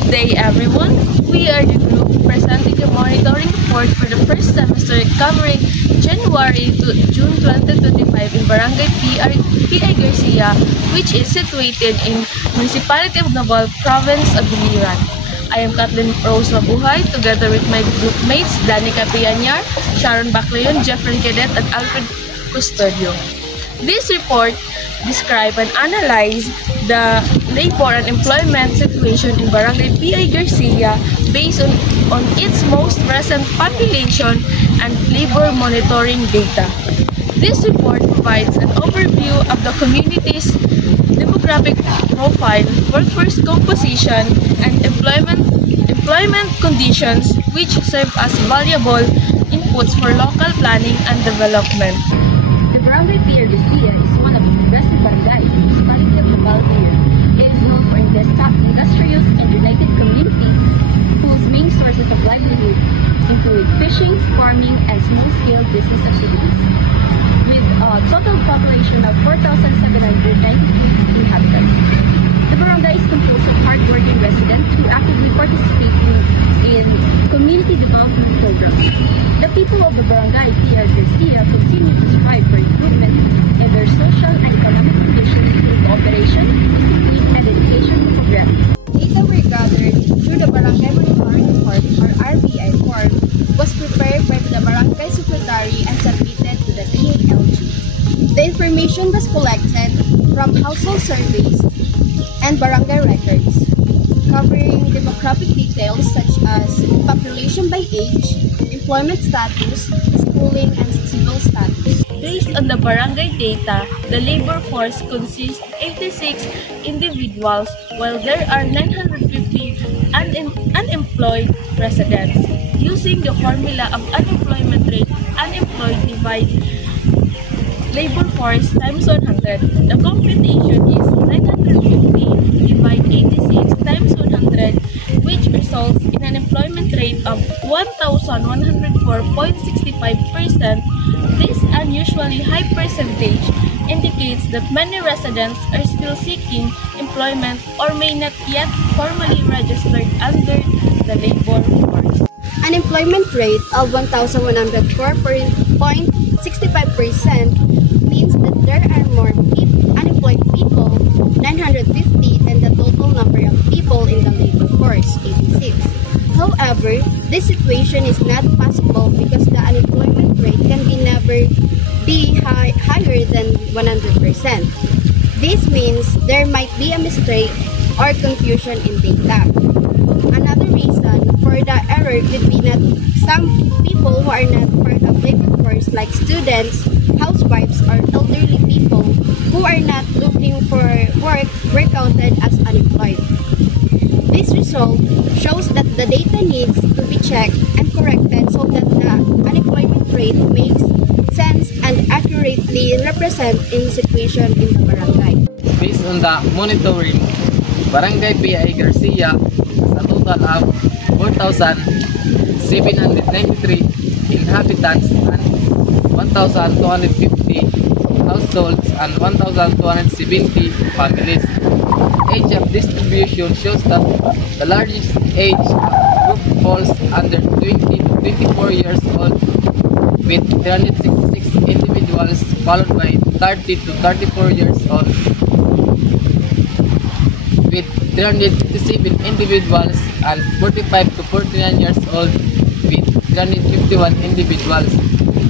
Good day, everyone. We are the group presenting the monitoring report for the first semester covering January to June 2025 in Barangay P.I. Garcia, which is situated in Municipality of Naval, Province of Biliran. I am Kathleen Rose Mabuhay, together with my group mates Danica Pianyar, Sharon Baclayon, Jeffrey Cadet, and Alfred Custodio. This report describe and analyze the labor and employment situation in Barangay P.I. Garcia based on its most recent population and labor monitoring data. This report provides an overview of the community's demographic profile, workforce composition, and employment conditions, which serve as valuable inputs for local planning and development. The Barangay P.I. Garcia is one of the best barangay in the municipality of Naval. It is known for industrious and related community whose main sources of livelihood include fishing, farming, and small-scale business activities. With a total population of 4,792 inhabitants, the barangay is composed of hard-working residents who actively participate in community development programs. The people of the Barangay P.I. Garcia continue to strive for improvement in their social and economic conditions through cooperation, discipline, and dedication to progress. Data were gathered through the Barangay Monitoring Report, or RBI form, was prepared by the Barangay Secretary and submitted to the DALG. The information was collected from household surveys and barangay records, covering demographic details such as population by age, employment status, schooling, and civil status. Based on the barangay data, the labor force consists of 86 individuals, while there are 950 unemployed residents. Using the formula of unemployment rate, unemployed divide labor force times 100. The computation is 950 divide 86 times 100, which results in an employment rate of 1,104.65%. This unusually high percentage indicates that many residents are still seeking employment or may not yet formally registered under the labor force. An employment rate of 1,104.65% means that there are more unemployed people, 950, than the total number of people in the labor force, 86. However, this situation is not possible because the unemployment rate can never be higher than 100%. This means there might be a mistake or confusion in data. Another reason for the error could be that some people who are not part of labor force, like students, housewives, or elderly people who are not looking for work, were counted as unemployed. This result shows that the data needs to be checked and corrected so that the unemployment rate makes sense and accurately represents the situation in the barangay. Based on the monitoring, Barangay P.I. Garcia has a total of 4,793 inhabitants and 1,250 households and 1,270 families. Age of distribution shows that the largest age group falls under 20 to 24 years old, with 366 individuals, followed by 30 to 34 years old, with 357 individuals, and 45 to 49 years old, with 351 individuals.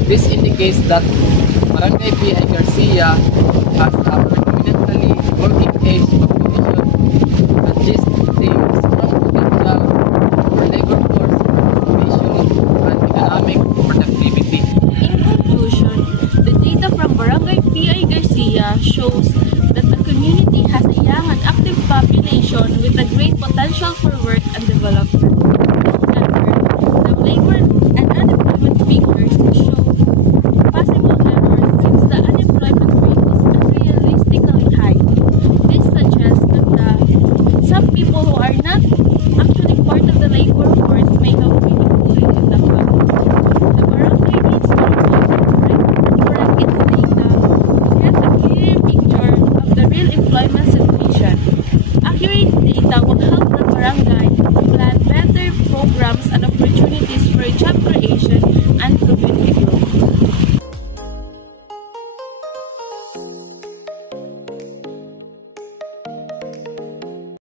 This indicates that Barangay P.I. Garcia has a predominantly working age population that is the strong potential for labor force participation and economic productivity. In conclusion, the data from Barangay P.I. Garcia shows that the community has a young and active population with a great potential for work and development. However, the labor and unemployment figures show possible errors since the unemployment rate is unrealistically high. This suggests that some people who are not actually part of the labor force may have been included in the fund. The barangay needs to correct its data to get a clear picture of the real employment situation. Accurate data will help the barangay programs and opportunities for job creation